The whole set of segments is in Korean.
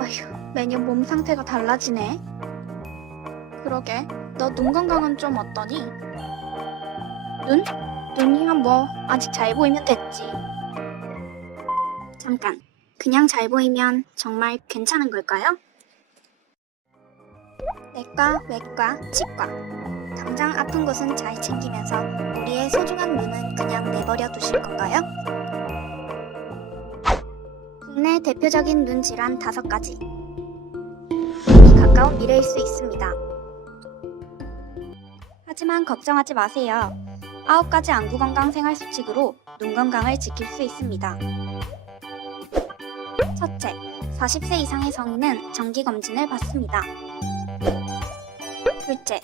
어휴, 매년 몸 상태가 달라지네. 그러게, 너 눈 건강은 좀 어떠니? 눈? 눈이야 뭐 아직 잘 보이면 됐지. 잠깐, 그냥 잘 보이면 정말 괜찮은 걸까요? 내과, 외과, 치과. 당장 아픈 곳은 잘 챙기면서 우리의 소중한 눈은 그냥 내버려 두실 건가요? 대표적인 눈 질환 다섯 가지. 눈이 가까운 미래일 수 있습니다. 하지만 걱정하지 마세요. 아홉 가지 안구 건강 생활 수칙으로 눈 건강을 지킬 수 있습니다. 첫째, 40세 이상의 성인은 정기 검진을 받습니다. 둘째,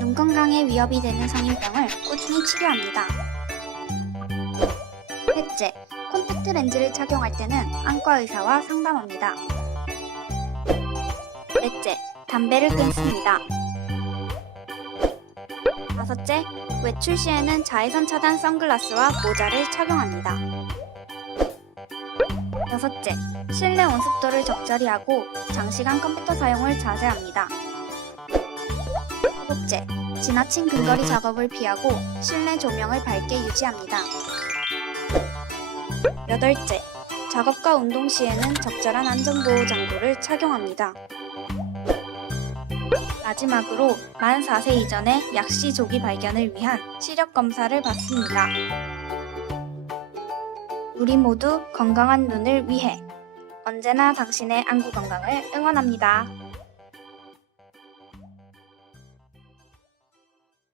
눈 건강에 위협이 되는 성인병을 꾸준히 치료합니다. 셋째, 콘택트 렌즈를 착용할 때는 안과 의사와 상담합니다. 넷째, 담배를 끊습니다. 다섯째, 외출 시에는 자외선 차단 선글라스와 모자를 착용합니다. 여섯째, 실내 온습도를 적절히 하고 장시간 컴퓨터 사용을 자제합니다. 일곱째, 지나친 근거리 작업을 피하고 실내 조명을 밝게 유지합니다. 여덟째, 작업과 운동 시에는 적절한 안전보호 장구를 착용합니다. 마지막으로 만 4세 이전의 약시 조기 발견을 위한 시력 검사를 받습니다. 우리 모두 건강한 눈을 위해 언제나 당신의 안구 건강을 응원합니다.